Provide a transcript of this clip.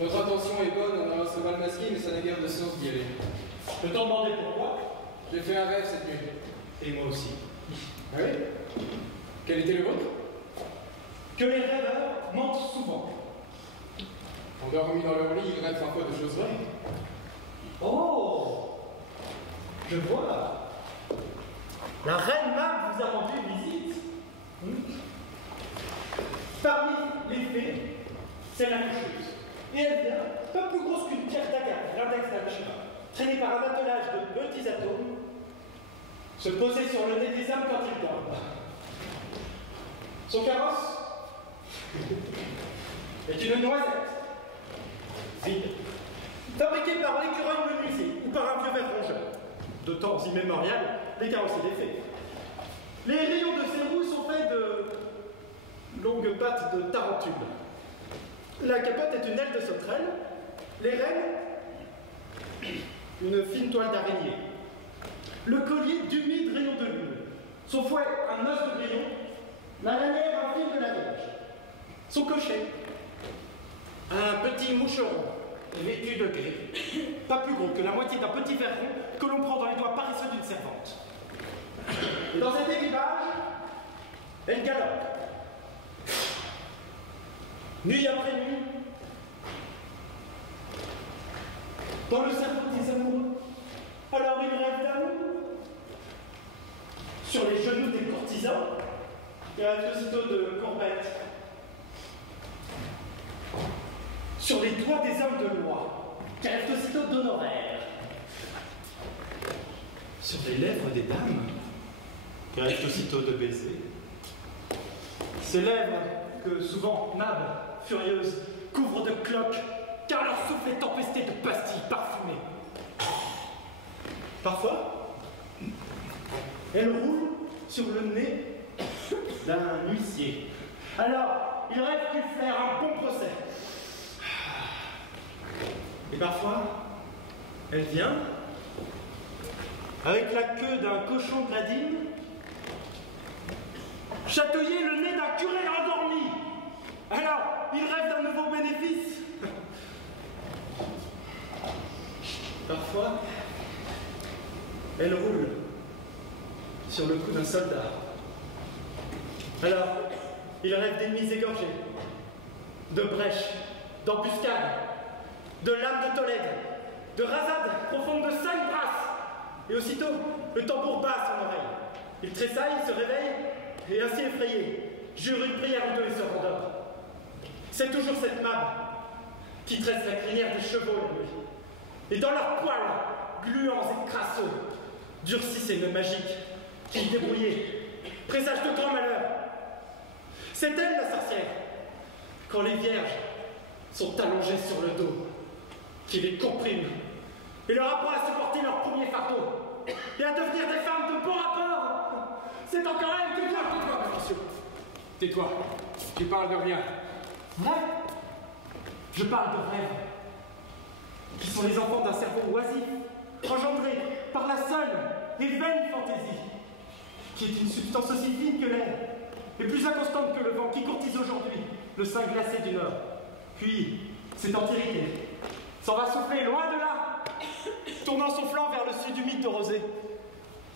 Votre intention est bonne, on a un cheval masqué, mais ça n'a guère de sens d'y aller. Je t'en demandais pourquoi? J'ai fait un rêve cette nuit. Et moi aussi. Ah oui? Quel était le vôtre? Que les rêveurs mentent souvent. Endormis dans leur lit, ils rêvent parfois de choses vraies. Oh! Je vois. La reine Mab vous a rendu visite. Parmi les fées, c'est la coucheuse. Et elle vient, pas plus grosse qu'une pierre d'agate, l'index d'Alchima, traînée par un attelage de petits atomes, se poser sur le nez des âmes quand ils dorment. Son carrosse est une noisette, vide, fabriquée par l'écureuil menuisier ou par un vieux ver rongeur. De temps immémorial, les carrosses étaient faits. Les rayons de ces roues sont faits de longues pattes de tarentule. La capote est une aile de sauterelle, les rênes, une fine toile d'araignée. Le collier d'humides rayons de lune. Son fouet, un os de grillon. La lanière, un fil de la Vierge. Son cocher, un petit moucheron, vêtu de gris. Pas plus gros que la moitié d'un petit verre rond que l'on prend dans les doigts paresseux d'une servante. Et dans cet équipage, elle galope. Nuit après nuit, dans le cerveau des amoureux. Alors ils rêvent d'amour. Sur les genoux des courtisans, il rêve aussitôt de courbettes. Sur les doigts des hommes de loi, qui rêvent aussitôt d'honoraires. Sur les lèvres des dames, qui rêvent aussitôt de baisers. Ces lèvres que souvent Mab, furieuse, couvre de cloques, car leur souffle est empesté de pastilles parfumées. Parfois, elle roule sur le nez d'un huissier. Alors, il rêve qu'il fait un bon procès. Et parfois, elle vient, avec la queue d'un cochon de la dîme, chatouiller le nez d'un curé endormi. Alors, il rêve d'un nouveau bénéfice. Parfois, elle roule sur le cou d'un soldat. Alors, il rêve d'ennemis égorgés, de brèches, d'embuscades, de lames de Tolède, de rasades profondes de 5 brasses. Et aussitôt, le tambour bat à son oreille. Il tressaille, se réveille, et ainsi effrayé, jure une prière ou deux et se rendort. C'est toujours cette Mab qui tresse la crinière des chevaux la nuit. Et dans leurs poils, gluants et crasseux, durcissent ces nœuds magiques qui, débrouillés, présagent de grands malheurs. C'est elle la sorcière, quand les vierges sont allongées sur le dos, qui les comprime et leur apprend à supporter leur premier fardeau et à devenir des femmes de bon rapport. C'est encore elle. Tais-toi, monsieur. Tais-toi, tu parles de rien. Rêve. Je parle de rêves, qui sont les enfants d'un cerveau oisif, engendré par la seule et vaine fantaisie, qui est une substance aussi fine que l'air, et plus inconstante que le vent, qui courtise aujourd'hui le sein glacé du nord. Puis, s'étant irrité, s'en va souffler loin de là, tournant son flanc vers le sud humide de rosée.